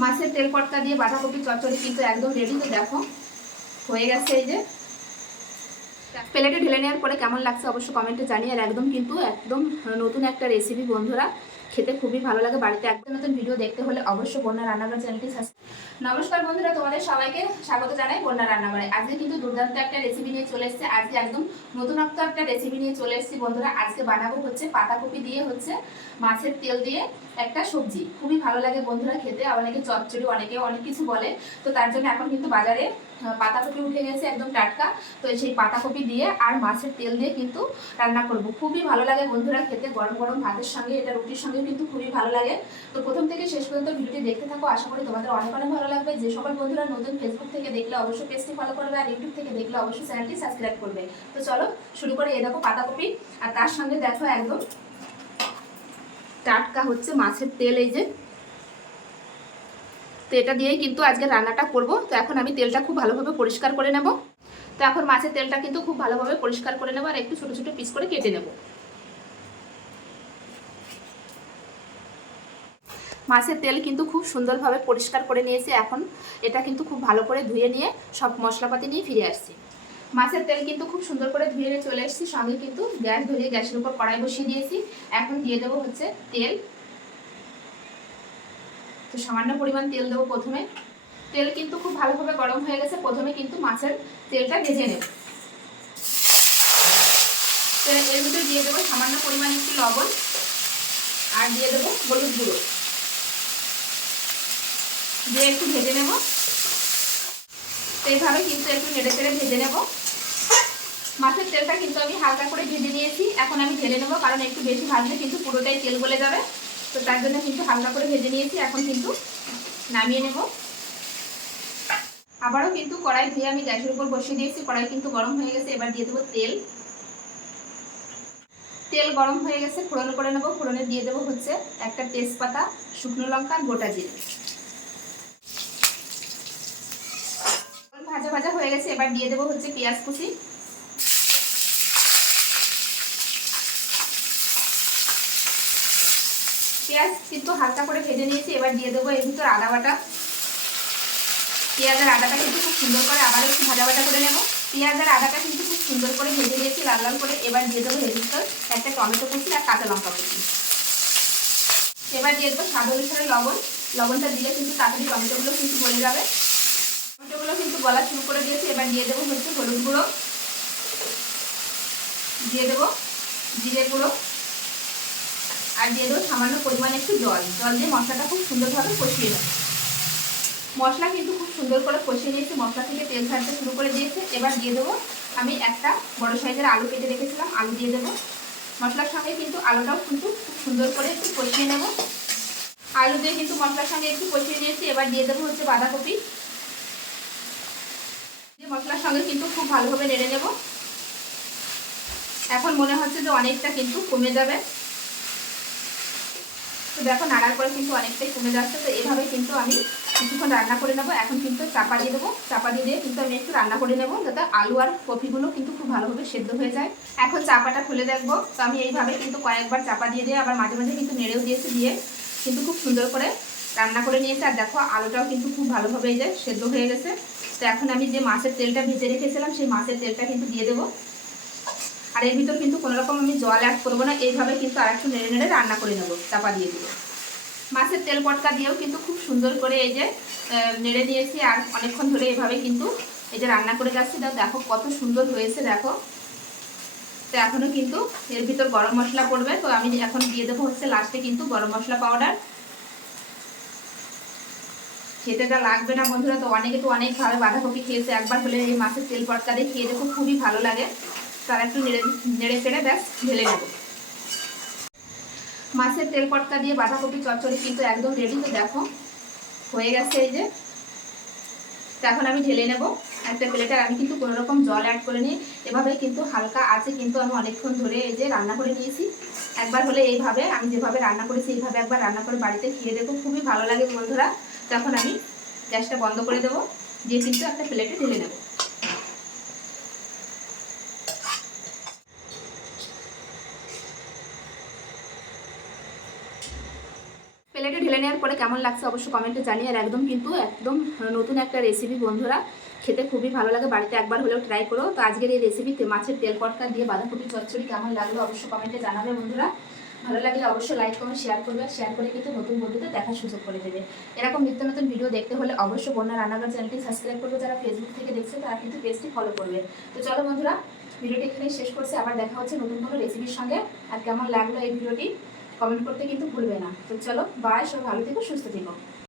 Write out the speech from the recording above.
মাছের তেল পটকা দিয়ে বাঁধাকপি চচ্চড়ি, কিন্তু একদম রেডি তো দেখো। হয়ে গেছে এই যে। প্লেটে ঢেলে নেওয়ার পরে কেমন লাগছে অবশ্যই কমেন্টে জানিয়ে আর একদম কিন্তু একদম নতুন একটা রেসিপি বন্ধুরা। খেতে খুবই ভালো লাগে। বাড়িতে একদম নতুন ভিডিও দেখতে হলে অবশ্যই বন্যা রান্নাঘর চ্যানেলটি নমস্কার বন্ধুরা, তোমাদের সবাইকে স্বাগত জানাই বন্যা রান্নাঘরে। আজকে কিন্তু দুর্দান্ত একটা রেসিপি নিয়ে চলে এসেছে। আজকে একদম নতুনত্ব একটা রেসিপি নিয়ে চলে এসেছি বন্ধুরা। আজকে বানাবো হচ্ছে পাতাকপি দিয়ে হচ্ছে মাছের তেল দিয়ে একটা সবজি। খুবই ভালো লাগে বন্ধুরা খেতে। অনেকে চচ্চড়ি, অনেকে অনেক কিছু বলে। তো তার জন্য এখন কিন্তু বাজারে পাতাকপি উঠে গেছে একদম টাটকা। তো সেই পাতাকপি দিয়ে আর মাছের তেল দিয়ে কিন্তু রান্না করব। খুবই ভালো লাগে বন্ধুরা খেতে। গরম গরম ভাতের সঙ্গে, এটা রুটির সঙ্গে কিন্তু খুবই ভালো লাগে। তো প্রথম থেকে শেষ পর্যন্ত ভিডিওটি দেখতে থাকো। আশা করি তোমাদের অনেক অনেক ভালো লাগবে। যে সকল বন্ধুরা নতুন ফেসবুক থেকে দেখলে অবশ্যই পেজটি ফলো করবে আর ইউটিউব থেকে দেখলে অবশ্যই চ্যানেলটি সাবস্ক্রাইব করবে। তো চলো শুরু করে এই দেখো পাতাকপি। আর তার সঙ্গে দেখো একদম টাটকা হচ্ছে মাছের তেল এই যে। তো এটা দিয়েই কিন্তু আজকে রান্নাটা করব। তো এখন আমি তেলটা খুব ভালোভাবে পরিষ্কার করে নেব। তো এখন মাছের তেলটা কিন্তু খুব ভালোভাবে পরিষ্কার করে নেব আর একটু ছোটো ছোটো পিস করে কেটে নেব। মাছের তেল কিন্তু খুব সুন্দরভাবে পরিষ্কার করে নিয়েছি এখন। এটা কিন্তু খুব ভালো করে ধুয়ে নিয়ে সব মশলাপাতি নিয়ে ফিরে আসছি। মাছের তেল কিন্তু খুব সুন্দর করে ধুয়ে নিয়ে চলে এসেছি। সঙ্গে কিন্তু গ্যাস ধরিয়ে গ্যাসের উপর কড়াই বসিয়ে দিয়েছি। এখন দিয়ে দেবো হচ্ছে তেল। তো সামান্য পরিমাণ তেল দেবো প্রথমে। তেল কিন্তু খুব ভালোভাবে গরম হয়ে গেছে। প্রথমে কিন্তু মাছের তেলটা ভেজে নেব। এর ভিতরে দিয়ে দেবো সামান্য পরিমাণ একটু লবণ। আর দিয়ে দেবো হলুদ গুঁড়ো। দিয়ে একটু ভেজে নেব। এইভাবে কিন্তু একটু নেড়ে চেড়ে ভেজে নেব। মাছের তেলটা কিন্তু আমি হালকা করে ভেজে নিয়েছি। এখন আমি ঢেলে নেব কারণ একটু বেশি ভাজলে কিন্তু পুরোটাই তেল গলে যাবে। তো তার জন্য কিন্তু হালকা করে ভেজে নিয়েছি। এখন কিন্তু নামিয়ে নেব। আবারও কিন্তু কড়াই ধুয়ে আমি গ্যাসের উপর বসিয়ে দিয়েছি। কড়াই কিন্তু গরম হয়ে গেছে। এবার দিয়ে দেবো তেল। তেল গরম হয়ে গেছে। ফোড়ন করে নেব। ফোড়নে দিয়ে দেবো হচ্ছে একটা তেজপাতা, শুকনো লঙ্কা, গোটা জিরে। ভাজা ভাজা হয়ে গেছে, এবার দিয়ে দেবো হচ্ছে পেঁয়াজ কুচি। পেঁয়াজ কিন্তু হালকা করে ভেজে নিয়েছি, এবার দিয়ে দেবো এর ভিতর আদা বাটা। পেঁয়াজের আদাটা কিন্তু খুব সুন্দর করে আবার একটু ভাজা ভাজা করে নেব। পেঁয়াজের আদাটা কিন্তু খুব সুন্দর করে ভেজে নিয়েছি, লাল লাল করে। এবার দিয়ে দেবো এর ভিতর একটা টমেটো কুচি আর কাঁচা লঙ্কা কুচি। এবার দিয়ে দেবো স্বাদ অনুসারে লবণ। লবণটা দিলে কিন্তু তাড়াতাড়ি টমেটোগুলো কিন্তু গলে যাবে। টমেটোগুলো কিন্তু গলা শুরু করে দিয়েছি, এবার দিয়ে দেবো হচ্ছে হলুদ গুঁড়ো। দিয়ে দেবো জিরে গুঁড়ো। আর দিয়ে দেবো সামান্য পরিমাণে একটু জল। জল দিয়ে মশলাটা খুব সুন্দরভাবে কষিয়ে নেব। মশলা কিন্তু খুব সুন্দর করে কষিয়ে নিয়েছে, মশলা থেকে তেল ছাড়তে শুরু করে দিয়েছে। এবার দিয়ে দেবো আমি একটা বড় সাইজের আলু কেটে রেখেছিলাম, আলু দিয়ে দেবো। মশলার সঙ্গে কিন্তু আলুটাও কিন্তু খুব সুন্দর করে একটু কষিয়ে নেব। আলু দিয়ে কিন্তু মশলার সঙ্গে একটু কষিয়ে নিয়েছি, এবার দিয়ে দেবো হচ্ছে বাঁধাকপি। মশলার সঙ্গে কিন্তু খুব ভালোভাবে নেড়ে নেব। এখন মনে হচ্ছে যে অনেকটা কিন্তু কমে যাবে। তো দেখো নাড়ার পরে কিন্তু অনেকটাই কমে যাচ্ছে, তো এভাবে কিন্তু আমি কিছুক্ষণ রান্না করে নেব। এখন কিন্তু চাপা দিয়ে দেবো। চাপা দিয়ে কিন্তু আমি একটু রান্না করে নেব, যাতে আলু আর কপিগুলো কিন্তু খুব ভালোভাবে সেদ্ধ হয়ে যায়। এখন চাপাটা খুলে দেখব। তো আমি এইভাবে কিন্তু কয়েকবার চাপা দিয়ে দিয়ে আবার মাঝে মাঝে কিন্তু নেড়েও দিয়েছি দিয়ে কিন্তু খুব সুন্দর করে রান্না করে নিয়েছি, আর দেখো আলুটাও কিন্তু খুব ভালোভাবে এই যে সেদ্ধ হয়ে গেছে। তো এখন আমি যে মাছের তেলটা ভেজে রেখেছিলাম, সেই মাছের তেলটা কিন্তু দিয়ে দেবো। আর এর ভিতর কিন্তু কোনো রকম আমি জল অ্যাড করব না, এইভাবে কিন্তু আর একটু নেড়ে নেড়ে রান্না করে নেব, চাপা দিয়ে দেবো। মাছের তেল পটকা দিয়েও কিন্তু খুব সুন্দর করে এই যে নেড়ে দিয়েছি আর অনেকক্ষণ ধরে এভাবে কিন্তু এই যে রান্না করে যাচ্ছি। দাও দেখো কত সুন্দর হয়েছে, দেখো। তো এখনও কিন্তু এর ভিতর গরম মশলা পড়বে, তো আমি এখন দিয়ে দেবো হচ্ছে লাস্টে কিন্তু গরম মশলা পাউডার খেতে যা লাগবে না বন্ধুরা, তো অনেকে তো অনেকভাবে বাঁধাকপি খেয়েছে। একবার হলে এই মাছের তেল পটকা দিয়ে খেয়ে দেখো খুবই ভালো লাগে। তার একটু নেড়ে নেড়ে ফেড়ে ব্যাস, ঢেলে নেব। মাছের তেল পটকা দিয়ে বাঁধাকপি চচ্চড়ি কিন্তু একদম রেডি তো দেখো, হয়ে গেছে এই যে। এখন আমি ঢেলে নেব। একটা প্লেটে আমি কিন্তু কোনো রকম জল অ্যাড করে নিই। এভাবে কিন্তু হালকা আছে, কিন্তু আমি অনেকক্ষণ ধরে এই যে রান্না করে নিয়েছি। একবার হলে এইভাবে, আমি যেভাবে রান্না করেছি, এইভাবে একবার রান্না করে বাড়িতে খেয়ে দেবো খুবই ভালো লাগে বন্ধুরা। তখন আমি গ্যাসটা বন্ধ করে দেবো, দিয়ে কিন্তু একটা প্লেটে ঢেলে নেব প্লেটে ঢেলে ঢেলে নেওয়ার পরে কেমন লাগছে অবশ্যই কমেন্টে জানিয়ে আর একদম কিন্তু একদম নতুন একটা রেসিপি বন্ধুরা, খেতে খুবই ভালো লাগে, বাড়িতে একবার হলেও ট্রাই করো। তো আজকের এই রেসিপিতে মাছের তেল পটকা দিয়ে বাঁধাকপি চচ্চড়ি কেমন লাগল অবশ্যই কমেন্টে জানাবে বন্ধুরা। ভালো লাগলে অবশ্যই লাইক কমেন্ট শেয়ার করবে শেয়ার করে কিন্তু নতুন বন্ধুদের দেখার সুযোগ করে দেবে। এরকম নিত্য নতুন ভিডিও দেখতে হলে অবশ্যই বন্যা রান্নাঘর চ্যানেলটি সাবস্ক্রাইব করবে, যারা ফেসবুক থেকে দেখছে তারা কিন্তু পেজটি ফলো করবে। তো চলো বন্ধুরা ভিডিওটি এখানেই শেষ করছি, আবার দেখা হচ্ছে নতুন কোনো রেসিপির সঙ্গে। আর কেমন লাগল এই ভিডিওটি কমেন্ট করতে কিন্তু ভুলবে না। তো চলো বাই সব ভালো থেকো সুস্থ থেকো।